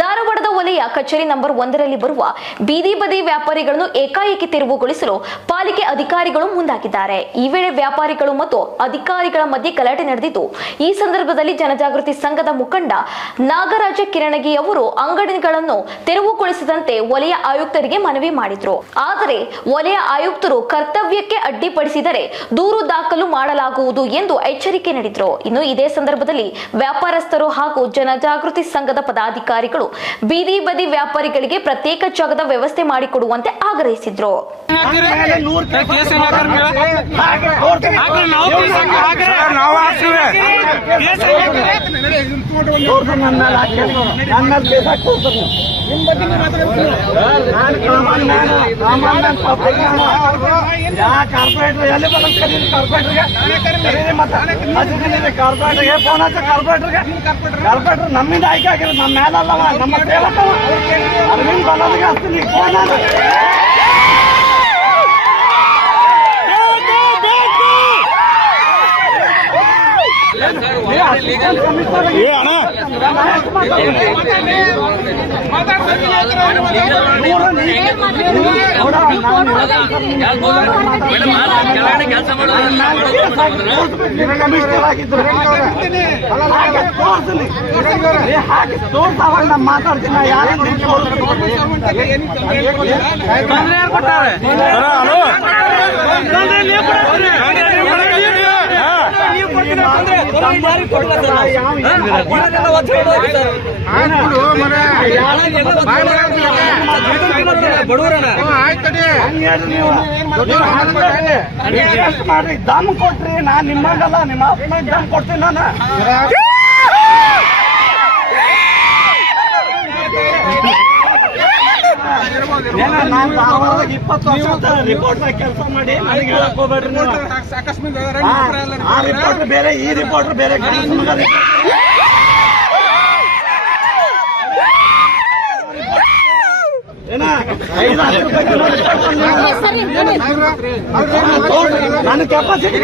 ಧಾರವಾಡದ ವಲಯ ಕಚೇರಿ ನಂಬರ್ ಒಂದರಲ್ಲಿ ಬರುವ ಬೀದಿ ಬದಿ ವ್ಯಾಪಾರಿಗಳನ್ನು ಏಕಾಏಕಿ ತೆರವುಗೊಳಿಸಲು ಪಾಲಿಕೆ ಅಧಿಕಾರಿಗಳು ಮುಂದಾಗಿದ್ದಾರೆ. ಈ ವೇಳೆ ವ್ಯಾಪಾರಿಗಳು ಮತ್ತು ಅಧಿಕಾರಿಗಳ ಮಧ್ಯೆ ಗಲಾಟೆ ನಡೆದಿದ್ದು, ಈ ಸಂದರ್ಭದಲ್ಲಿ ಜನಜಾಗೃತಿ ಸಂಘದ ಮುಖಂಡ ನಾಗರಾಜ ಕಿರಣಗಿ ಅವರು ಅಂಗಡಿಗಳನ್ನು ತೆರವುಗೊಳಿಸದಂತೆ ವಲಯ ಆಯುಕ್ತರಿಗೆ ಮನವಿ ಮಾಡಿದ್ರು. ಆದರೆ ವಲಯ ಆಯುಕ್ತರು ಕರ್ತವ್ಯಕ್ಕೆ ಅಡ್ಡಿಪಡಿಸಿದರೆ ದೂರು ದಾಖಲು ಮಾಡಲಾಗುವುದು ಎಂದು ಎಚ್ಚರಿಕೆ ನೀಡಿದ್ರು. ಇನ್ನು ಇದೇ ಸಂದರ್ಭದಲ್ಲಿ ವ್ಯಾಪಾರಸ್ಥರು ಹಾಗೂ ಜನಜಾಗೃತಿ ಸಂಘದ ಪದಾಧಿಕಾರಿಗಳು ಬೀದಿ ಬದಿ ವ್ಯಾಪಾರಿಗಳಿಗೆ ಪ್ರತ್ಯೇಕ ಜಾಗದ ವ್ಯವಸ್ಥೆ ಮಾಡಿಕೊಡುವಂತೆ ಆಗ್ರಹಿಸಿದ್ರು? ಕಾರ್ಪೊರೇಟರ್ ಎಲ್ಲಿ ಬರ್ತದೆ ಕಾರ್ಪೊರೇಟರ್ಗೆ ಕಾರ್ಪೊರೇಟರ್ಗೆ ಫೋನ್ ಹಚ್ಚ ಕಾರ್ಪೊರೇಟರ್ಗೆ. ಕಾರ್ಪೊರೇಟರ್? ನಮ್ಮಿಂದ ಆಯ್ಕೆ ಆಗಿರೋದು ನಮ್ಮ ಮೇಲಲ್ಲವ ನಮ್ಮ ಸೇವಕವ ಅರವಿಂದ್ ಬಲ್ಲದಿಗೆ ಹಚ್ತೀನಿ ಫೋನ್ ಕೆಲಸ ಹಾಕಿ ತೋರ್ಸಾವಾಗ ನಾ ಮಾತಾಡ್ತೀನಿ ಯಾರು ಕೊಟ್ಟಾರೆ? ಬಡವರನ್ನ ಮಾಡ್ರಿ ದಮ್ ಕೊಟ್ರಿ ನಾ ನಿಮ್ಮಂಗಲ್ಲ ನಿಮ್ಮ ಅಪ್ಪ ದಮ್ ಕೊಡ್ತೀನಿ ನಾನು ಇಪ್ಪತ್ತು ವರ್ಷ ರಿಪೋರ್ಟ್ ಕೆಲಸ ಮಾಡಿ ನನಗೆ ಹೇಳಕ್ ಹೋಗ್ಬೇಡ್ರಿ. ಆ ರಿಪೋರ್ಟ್ ಬೇರೆ ಈ ರಿಪೋರ್ಟ್ ಬೇರೆ. ನನ್ನ ಕೆಪಾಸಿಟಿ